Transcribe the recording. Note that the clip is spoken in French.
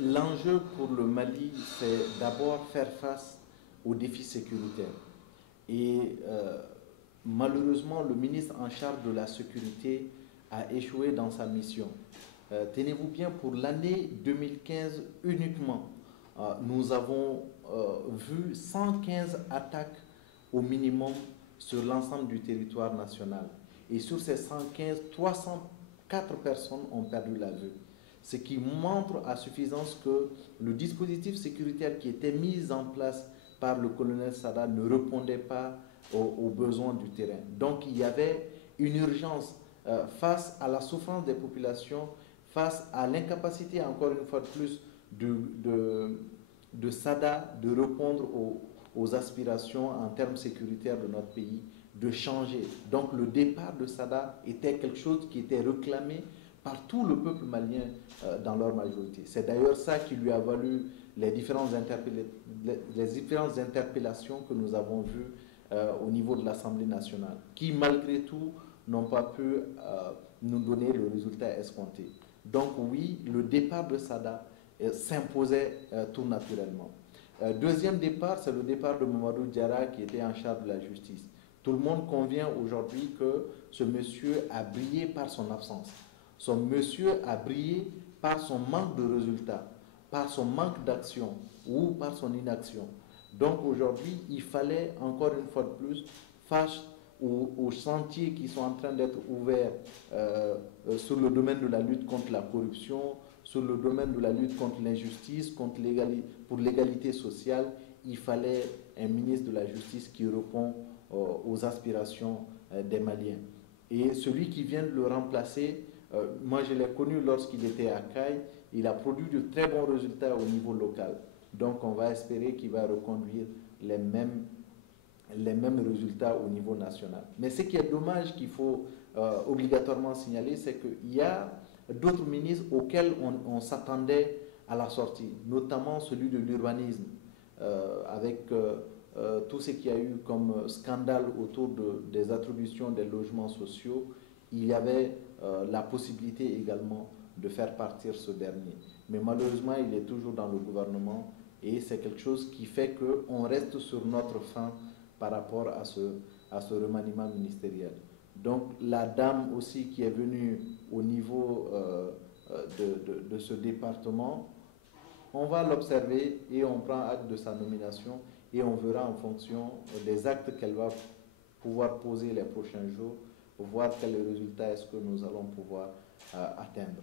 L'enjeu pour le Mali, c'est d'abord faire face aux défis sécuritaires. Et malheureusement, le ministre en charge de la sécurité a échoué dans sa mission. Tenez-vous bien, pour l'année 2015 uniquement, nous avons vu 115 attaques au minimum sur l'ensemble du territoire national. Et sur ces 115, 304 personnes ont perdu la vue. Ce qui montre à suffisance que le dispositif sécuritaire qui était mis en place par le colonel Sada ne répondait pas aux besoins du terrain. Donc il y avait une urgence face à la souffrance des populations, face à l'incapacité, encore une fois de plus, de Sada de répondre aux aspirations en termes sécuritaires de notre pays, de changer. Donc le départ de Sada était quelque chose qui était réclamé par tout le peuple malien dans leur majorité. C'est d'ailleurs ça qui lui a valu les différentes interpellations que nous avons vues au niveau de l'Assemblée nationale, qui malgré tout n'ont pas pu nous donner le résultat escompté. Donc oui, le départ de Sada s'imposait tout naturellement. Deuxième départ, c'est le départ de Mamadou Diarra qui était en charge de la justice. Tout le monde convient aujourd'hui que ce monsieur a brillé par son absence. Ce monsieur a brillé par son manque de résultats, par son manque d'action ou par son inaction. Donc aujourd'hui, il fallait encore une fois de plus, face aux chantiers qui sont en train d'être ouverts sur le domaine de la lutte contre la corruption, sur le domaine de la lutte contre l'injustice, pour l'égalité sociale, il fallait un ministre de la Justice qui répond aux aspirations des Maliens. Et celui qui vient de le remplacer, moi je l'ai connu lorsqu'il était à Caille, il a produit de très bons résultats au niveau local. Donc on va espérer qu'il va reconduire les mêmes résultats au niveau national. Mais ce qui est dommage, qu'il faut obligatoirement signaler, c'est qu'il y a d'autres ministres auxquels on s'attendait à la sortie, notamment celui de l'urbanisme, avec tout ce qu'il y a eu comme scandale autour des attributions des logements sociaux. Il y avait la possibilité également de faire partir ce dernier. Mais malheureusement, il est toujours dans le gouvernement et c'est quelque chose qui fait qu'on reste sur notre faim par rapport à ce remaniement ministériel. Donc la dame aussi qui est venue au niveau de ce département, on va l'observer et on prend acte de sa nomination et on verra en fonction des actes qu'elle va pouvoir poser les prochains jours pour voir quels résultats est-ce que nous allons pouvoir atteindre.